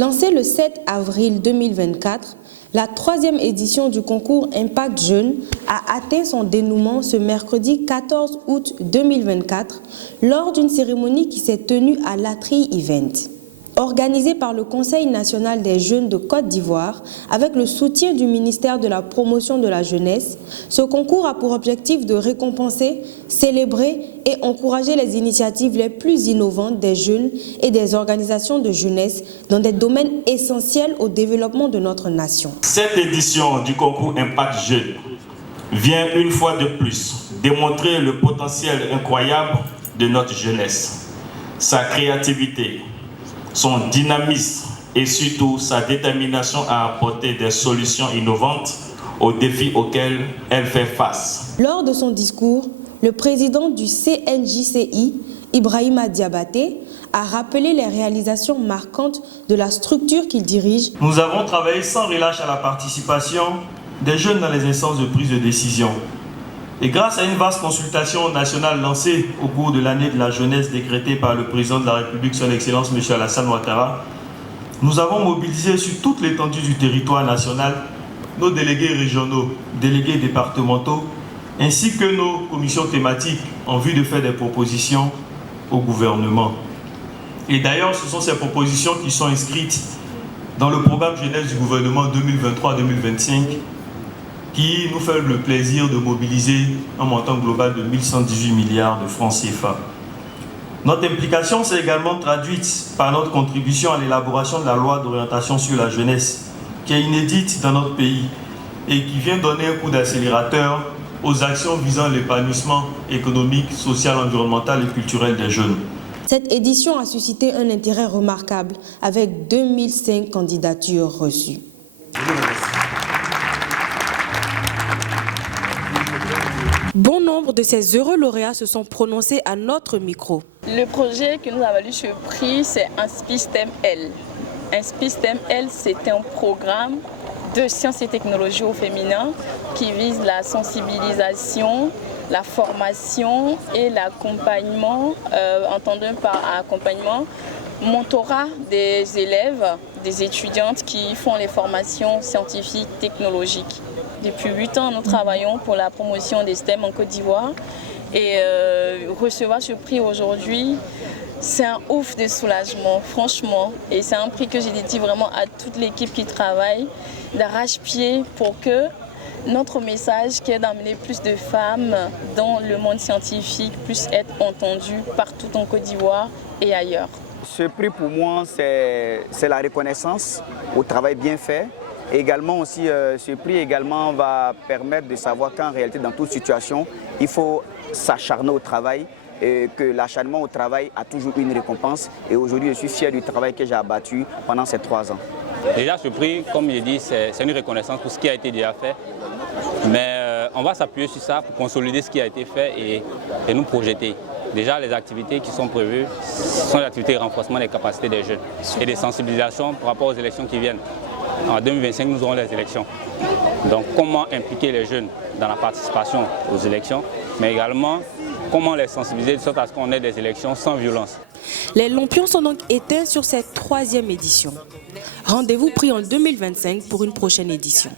Lancée le 7 avril 2024, la 3e édition du concours Impact Jeunes a atteint son dénouement ce mercredi 14 août 2024 lors d'une cérémonie qui s'est tenue à l'Atri Event. Organisée par le Conseil national des jeunes de Côte d'Ivoire avec le soutien du ministère de la Promotion de la Jeunesse, ce concours a pour objectif de récompenser, célébrer et encourager les initiatives les plus innovantes des jeunes et des organisations de jeunesse dans des domaines essentiels au développement de notre nation. Cette édition du concours Impact Jeunes vient une fois de plus démontrer le potentiel incroyable de notre jeunesse, sa créativité, son dynamisme et surtout sa détermination à apporter des solutions innovantes aux défis auxquels elle fait face. Lors de son discours, le président du CNJCI, Ibrahima Diabaté, a rappelé les réalisations marquantes de la structure qu'il dirige. Nous avons travaillé sans relâche à la participation des jeunes dans les instances de prise de décision. Et grâce à une vaste consultation nationale lancée au cours de l'année de la jeunesse décrétée par le président de la République, son Excellence M. Alassane Ouattara, nous avons mobilisé sur toute l'étendue du territoire national nos délégués régionaux, délégués départementaux, ainsi que nos commissions thématiques en vue de faire des propositions au gouvernement. Et d'ailleurs, ce sont ces propositions qui sont inscrites dans le programme jeunesse du gouvernement 2023-2025 qui nous fait le plaisir de mobiliser un montant global de 1118 milliards de francs CFA. Notre implication s'est également traduite par notre contribution à l'élaboration de la loi d'orientation sur la jeunesse, qui est inédite dans notre pays et qui vient donner un coup d'accélérateur aux actions visant l'épanouissement économique, social, environnemental et culturel des jeunes. Cette édition a suscité un intérêt remarquable avec 2005 candidatures reçues. Bon nombre de ces heureux lauréats se sont prononcés à notre micro. Le projet qui nous a valu ce prix, c'est InspiSTEM-L. InspiSTEM-L, c'est un programme de sciences et technologies au féminin qui vise la sensibilisation, la formation et l'accompagnement, entendons par accompagnement, mentorat des élèves, des étudiantes qui font les formations scientifiques, technologiques. Depuis 8 ans, nous travaillons pour la promotion des STEM en Côte d'Ivoire et recevoir ce prix aujourd'hui, c'est un ouf de soulagement, franchement. Et c'est un prix que j'ai dédié vraiment à toute l'équipe qui travaille d'arrache-pied pour que notre message qui est d'amener plus de femmes dans le monde scientifique puisse être entendu partout en Côte d'Ivoire et ailleurs. Ce prix pour moi, c'est la reconnaissance au travail bien fait. Et également aussi, ce prix également va permettre de savoir qu'en réalité, dans toute situation, il faut s'acharner au travail et que l'acharnement au travail a toujours une récompense. Et aujourd'hui, je suis fier du travail que j'ai abattu pendant ces 3 ans. Déjà, ce prix, comme je dis, c'est une reconnaissance pour ce qui a été déjà fait. Mais on va s'appuyer sur ça pour consolider ce qui a été fait et nous projeter. Déjà, les activités qui sont prévues sont des activités de renforcement des capacités des jeunes et de sensibilisation par rapport aux élections qui viennent. En 2025, nous aurons les élections. Donc, comment impliquer les jeunes dans la participation aux élections, mais également comment les sensibiliser de sorte à ce qu'on ait des élections sans violence. Les lampions sont donc éteints sur cette 3e édition. Rendez-vous pris en 2025 pour une prochaine édition.